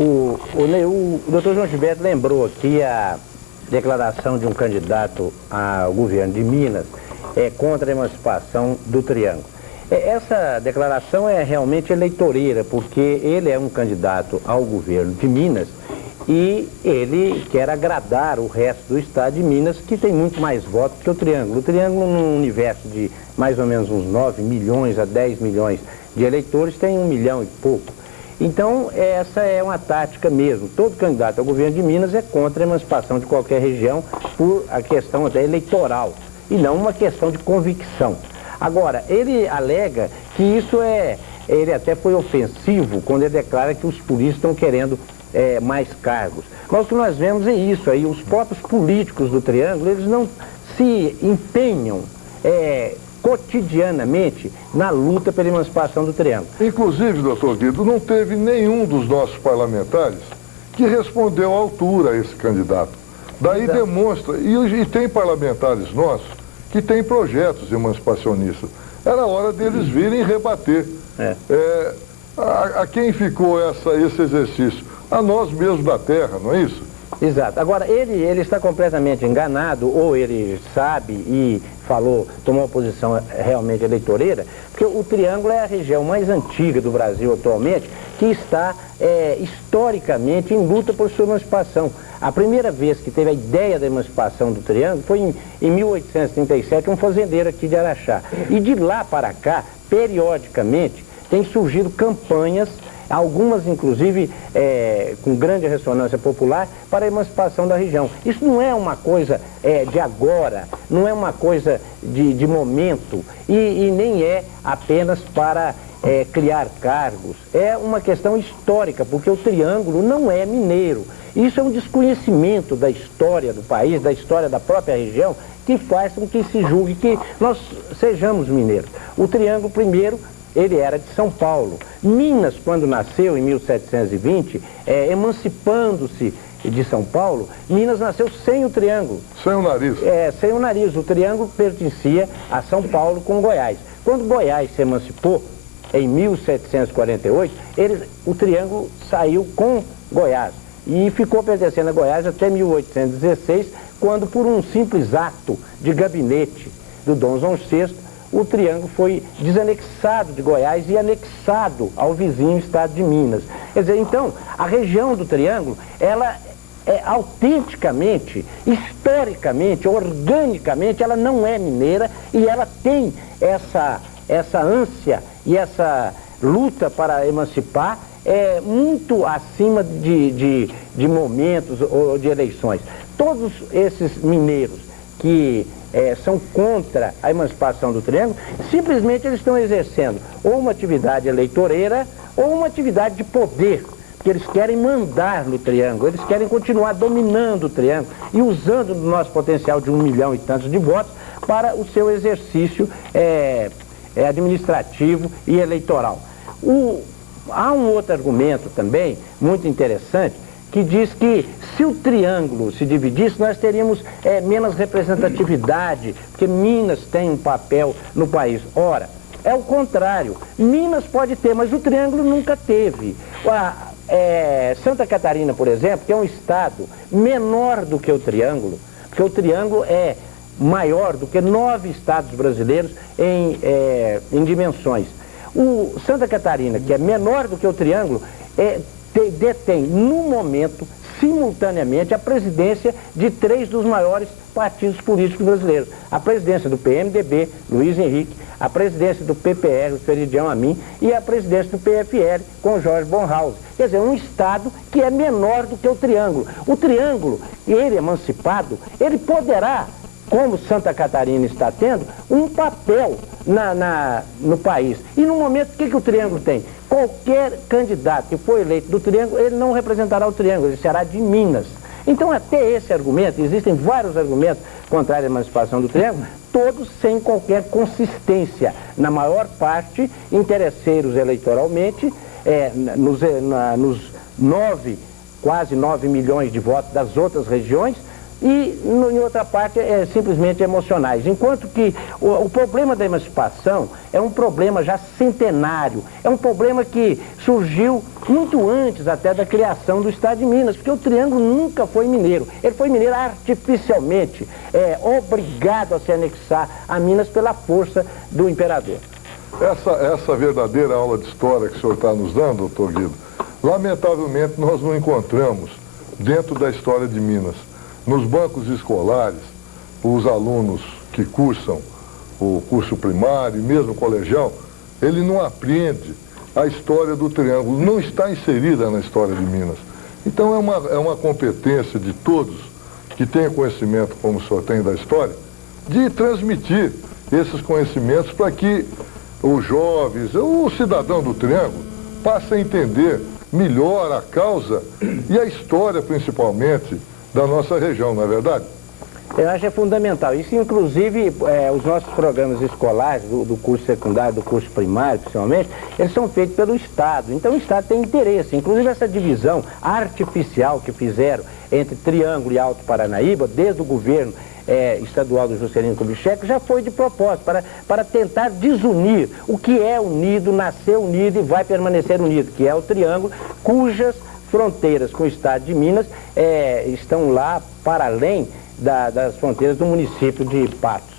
O doutor João Gilberto lembrou aqui a declaração de um candidato ao governo de Minas contra a emancipação do Triângulo. Essa declaração é realmente eleitoreira, porque ele é um candidato ao governo de Minas e ele quer agradar o resto do estado de Minas, que tem muito mais votos que o Triângulo. O Triângulo, num universo de mais ou menos uns 9 milhões a 10 milhões de eleitores, tem 1 milhão e pouco. Então, essa é uma tática mesmo. Todo candidato ao governo de Minas é contra a emancipação de qualquer região por a questão até eleitoral, e não uma questão de convicção. Agora, ele alega que isso ele até foi ofensivo quando ele declara que os políticos estão querendo mais cargos. Mas o que nós vemos é isso aí, os próprios políticos do Triângulo, eles não se empenham cotidianamente na luta pela emancipação do Triângulo. Inclusive, doutor Guido, não teve nenhum dos nossos parlamentares que respondeu à altura a esse candidato. Daí Exato. Demonstra, e tem parlamentares nossos que têm projetos emancipacionistas. Era hora deles virem rebater. A quem ficou esse exercício? A nós mesmos da terra, não é isso? Exato. Agora, ele está completamente enganado, ou ele sabe e tomou uma posição realmente eleitoreira, porque o Triângulo é a região mais antiga do Brasil atualmente, que está historicamente em luta por sua emancipação. A primeira vez que teve a ideia da emancipação do Triângulo foi em 1837, um fazendeiro aqui de Araxá. E de lá para cá, periodicamente, tem surgido campanhas, algumas inclusive com grande ressonância popular, para a emancipação da região. Isso não é uma coisa de agora, não é uma coisa de momento, e nem é apenas para criar cargos. É uma questão histórica, porque o Triângulo não é mineiro. Isso é um desconhecimento da história do país, da história da própria região, que faz com que se julgue que nós sejamos mineiros. O Triângulo, primeiro, ele era de São Paulo. Minas, quando nasceu, em 1720, emancipando-se de São Paulo, Minas nasceu sem o Triângulo. Sem o nariz. Sem o nariz. O Triângulo pertencia a São Paulo com Goiás. Quando Goiás se emancipou, em 1748, o Triângulo saiu com Goiás e ficou pertencendo a Goiás até 1816, quando, por um simples ato de gabinete do Dom João VI, o Triângulo foi desanexado de Goiás e anexado ao vizinho estado de Minas. Quer dizer, então, a região do Triângulo, ela autenticamente, historicamente, organicamente, ela não é mineira, e ela tem essa ânsia e essa luta para emancipar muito acima de momentos ou de eleições. Todos esses mineiros que são contra a emancipação do Triângulo, simplesmente eles estão exercendo ou uma atividade eleitoreira ou uma atividade de poder, porque eles querem mandar no Triângulo, eles querem continuar dominando o Triângulo e usando o nosso potencial de 1 milhão e tantos de votos para o seu exercício administrativo e eleitoral. Há um outro argumento também muito interessante, que diz que se o Triângulo se dividisse, nós teríamos menos representatividade, porque Minas tem um papel no país. Ora, é o contrário. Minas pode ter, mas o Triângulo nunca teve. Santa Catarina, por exemplo, que é um estado menor do que o Triângulo, porque o Triângulo é maior do que 9 estados brasileiros em dimensões. O Santa Catarina, que é menor do que o Triângulo, detém, no momento, simultaneamente, a presidência de 3 dos maiores partidos políticos brasileiros. A presidência do PMDB, Luiz Henrique, a presidência do PPR, o Feridião Amin, e a presidência do PFL, com Jorge Bonhoeffer. Quer dizer, um estado que é menor do que o Triângulo. O Triângulo, ele emancipado, ele poderá, como Santa Catarina está tendo, um papel no país. E no momento, o que o Triângulo tem? Qualquer candidato que for eleito do Triângulo, ele não representará o Triângulo, ele será de Minas. Então, até esse argumento, existem vários argumentos contrários à emancipação do Triângulo, todos sem qualquer consistência. Na maior parte, interesseiros eleitoralmente, nos quase 9 milhões de votos das outras regiões, e em outra parte simplesmente emocionais. Enquanto que o problema da emancipação é um problema já centenário, é um problema que surgiu muito antes até da criação do Estado de Minas, porque o Triângulo nunca foi mineiro, ele foi mineiro artificialmente, obrigado a se anexar a Minas pela força do imperador. Essa verdadeira aula de história que o senhor está nos dando, doutor Guido, lamentavelmente nós não encontramos dentro da história de Minas. Nos bancos escolares, os alunos que cursam o curso primário e mesmo colegial, ele não aprende a história do Triângulo, não está inserida na história de Minas. Então é uma competência de todos que têm conhecimento, como o senhor tem da história, de transmitir esses conhecimentos para que os jovens, o cidadão do Triângulo, passe a entender melhor a causa e a história, principalmente, da nossa região, não é verdade? Eu acho que é fundamental. Isso, inclusive, os nossos programas escolares, do curso secundário, do curso primário, principalmente, eles são feitos pelo Estado. Então, o Estado tem interesse. Inclusive, essa divisão artificial que fizeram entre Triângulo e Alto Paranaíba, desde o governo estadual do Juscelino Kubitschek, já foi de propósito, para tentar desunir o que é unido, nasceu unido e vai permanecer unido, que é o Triângulo, cujas fronteiras com o Estado de Minas estão lá para além das fronteiras do município de Patos.